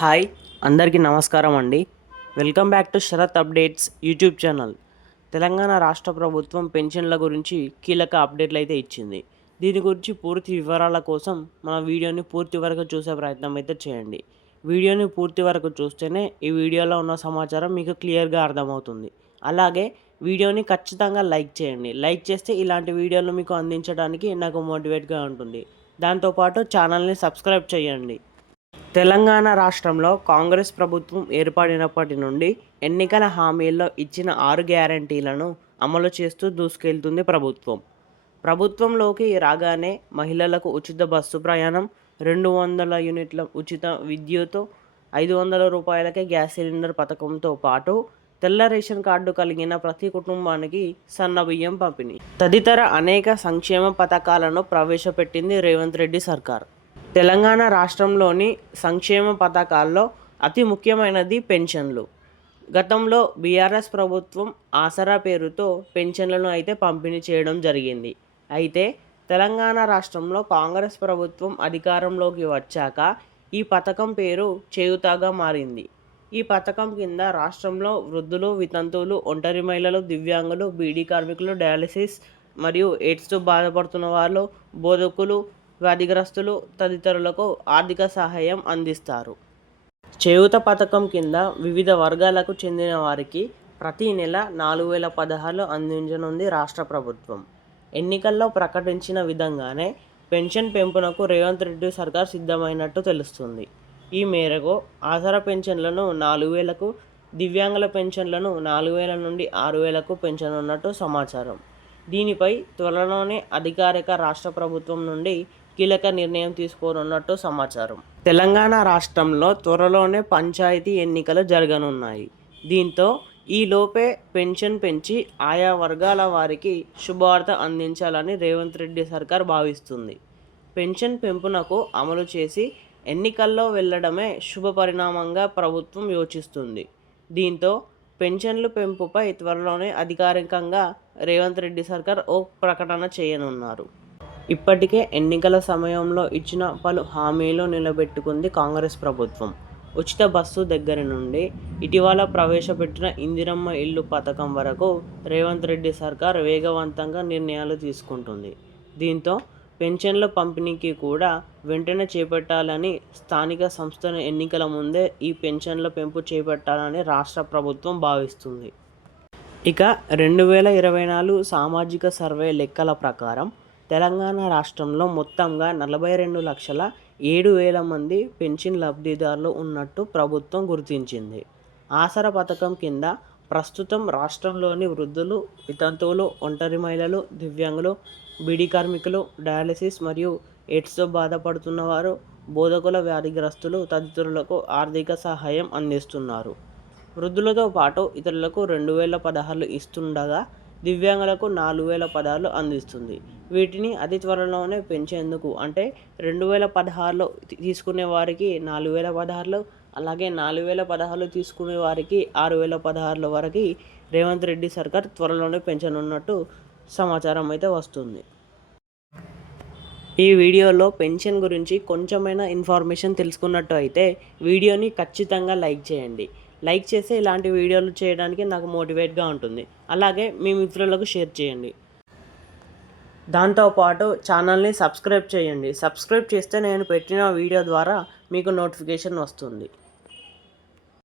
Hi అందరికీ నమస్కారం అండి. Welcome back to Sarath updates YouTube channel. Telangana రాష్ట్ర ప్రభుత్వం పెన్షన్ల గురించి కీలక అప్డేట్లు అయితే ఇచ్చింది. దీని గురించి పూర్తి వివరాల కోసం మన వీడియోని పూర్తి వరకు చూసే ప్రయత్నం అయితే చేయండి. వీడియోని పూర్తి వరకు చూస్తేనే ఈ వీడియోలో ఉన్న సమాచారం మీకు క్లియర్గా అర్థమవుతుంది. అలాగే వీడియోని ఖచ్చితంగా లైక్ చేయండి. లైక్ చేస్తే ఇలాంటి వీడియోలు మీకు అందించడానికి నాకు మోటివేట్గా ఉంటుంది. దాంతోపాటు ఛానల్ని సబ్స్క్రైబ్ చేయండి. తెలంగాణ రాష్ట్రంలో కాంగ్రెస్ ప్రభుత్వం ఏర్పడినప్పటి నుండి ఎన్నికల హామీల్లో ఇచ్చిన ఆరు గ్యారంటీలను అమలు చేస్తూ దూసుకెళ్తుంది ప్రభుత్వం. ప్రభుత్వంలోకి రాగానే మహిళలకు ఉచిత బస్సు ప్రయాణం రెండు వందల యూనిట్ల ఉచిత విద్యుత్ ఐదు వందల రూపాయలకే గ్యాస్ సిలిండర్ పథకంతో పాటు తెల్ల రేషన్ కార్డు కలిగిన ప్రతి కుటుంబానికి సన్న బియ్యం పంపిణీ. తదితర అనేక సంక్షేమ పథకాలను ప్రవేశపెట్టింది రేవంత్ రెడ్డి సర్కార్. తెలంగాణ రాష్ట్రంలోని సంక్షేమ పథకాల్లో అతి ముఖ్యమైనది పెన్షన్లు. గతంలో బీఆర్ఎస్ ప్రభుత్వం ఆసరా పేరుతో పెన్షన్లను అయితే పంపిణీ చేయడం జరిగింది. అయితే తెలంగాణ రాష్ట్రంలో కాంగ్రెస్ ప్రభుత్వం అధికారంలోకి వచ్చాక ఈ పథకం పేరు చేయుతాగా మారింది. ఈ పథకం కింద రాష్ట్రంలో వృద్ధులు వితంతువులు ఒంటరి మహిళలు దివ్యాంగులు బీడీ కార్మికులు డయాలసిస్ మరియు ఎయిడ్స్తో బాధపడుతున్న వాళ్ళు బోధకులు వ్యాధిగ్రస్తులు తదితరులకు ఆర్థిక సహాయం అందిస్తారు. చేయూత పథకం కింద వివిధ వర్గాలకు చెందిన వారికి ప్రతి నెల నాలుగు వేల పదహారులు అందించనుంది రాష్ట్ర ప్రభుత్వం. ఎన్నికల్లో ప్రకటించిన విధంగానే పెన్షన్ పెంపునకు రేవంత్ రెడ్డి సర్కార్ సిద్ధమైనట్టు తెలుస్తుంది. ఈ మేరకు ఆసరా పెన్షన్లను నాలుగు వేలకు దివ్యాంగుల పెన్షన్లను నాలుగు వేల నుండి ఆరు వేలకు పెంచనున్నట్టు సమాచారం. దీనిపై త్వరలోనే అధికారిక రాష్ట్ర ప్రభుత్వం నుండి కీలక నిర్ణయం తీసుకోనున్నట్టు సమాచారం. తెలంగాణ రాష్ట్రంలో త్వరలోనే పంచాయతీ ఎన్నికలు జరగనున్నాయి. దీంతో ఈలోపే పెన్షన్ పెంచి ఆయా వర్గాల వారికి శుభవార్త అందించాలని రేవంత్ రెడ్డి సర్కార్ భావిస్తుంది. పెన్షన్ పెంపునకు అమలు చేసి ఎన్నికల్లో వెళ్ళడమే శుభ పరిణామంగా ప్రభుత్వం యోచిస్తుంది. దీంతో పెన్షన్లు పెంపుపై త్వరలోనే అధికారికంగా రేవంత్ రెడ్డి సర్కార్ ఓ ప్రకటన చేయనున్నారు. ఇప్పటికే ఎన్నికల సమయంలో ఇచ్చిన పలు హామీలు నిలబెట్టుకుంది కాంగ్రెస్ ప్రభుత్వం. ఉచిత బస్సు దగ్గర నుండి ఇటీవల ప్రవేశపెట్టిన ఇందిరమ్మ ఇల్లు పథకం వరకు రేవంత్ రెడ్డి సర్కార్ వేగవంతంగా నిర్ణయాలు తీసుకుంటుంది. దీంతో పెన్షన్ల పంపిణీకి కూడా వెంటనే చేపట్టాలని స్థానిక సంస్థల ఎన్నికల ముందే ఈ పెన్షన్ల పెంపు చేపట్టాలని రాష్ట్ర ప్రభుత్వం భావిస్తుంది. ఇక రెండు వేల ఇరవై నాలుగు సామాజిక సర్వే లెక్కల ప్రకారం తెలంగాణ రాష్ట్రంలో మొత్తంగా నలభై రెండు లక్షల ఏడు వేల మంది పెన్షన్ లబ్ధిదారులు ఉన్నట్టు ప్రభుత్వం గుర్తించింది. ఆసర పథకం కింద ప్రస్తుతం రాష్ట్రంలోని వృద్ధులు వితంతువులు ఒంటరి మహిళలు దివ్యాంగులు బీడీ కార్మికులు డయాలసిస్ మరియు ఎయిడ్స్తో బాధపడుతున్న వారు బోధకుల వ్యాధిగ్రస్తులు తదితరులకు ఆర్థిక సహాయం అందిస్తున్నారు. వృద్ధులతో పాటు ఇతరులకు రెండు వేల పదహారులు ఇస్తుండగా దివ్యాంగులకు నాలుగు వేల పదాలు అందిస్తుంది. వీటిని అతి త్వరలోనే పెంచేందుకు అంటే రెండు వేల పదహారులో తీసుకునే వారికి నాలుగు వేల పదహారులు అలాగే నాలుగు వేల పదహారులు తీసుకునే వారికి ఆరు వేల పదహారుల వరకు రేవంత్ రెడ్డి సర్కార్ త్వరలోనే పెంచనున్నట్టు సమాచారం అయితే వస్తుంది. ఈ వీడియోలో పెన్షన్ గురించి కొంచెమైనా ఇన్ఫర్మేషన్ తెలుసుకున్నట్టు అయితే వీడియోని ఖచ్చితంగా లైక్ చేయండి. లైక్ చేసి ఇలాంటి వీడియోలు చేయడానికి నాకు మోటివేట్గా ఉంటుంది. అలాగే మీ మిత్రులకు షేర్ చేయండి. దాంతోపాటు ఛానల్ని సబ్స్క్రైబ్ చేయండి. సబ్స్క్రైబ్ చేస్తే నేను పెట్టిన వీడియో ద్వారా మీకు నోటిఫికేషన్ వస్తుంది.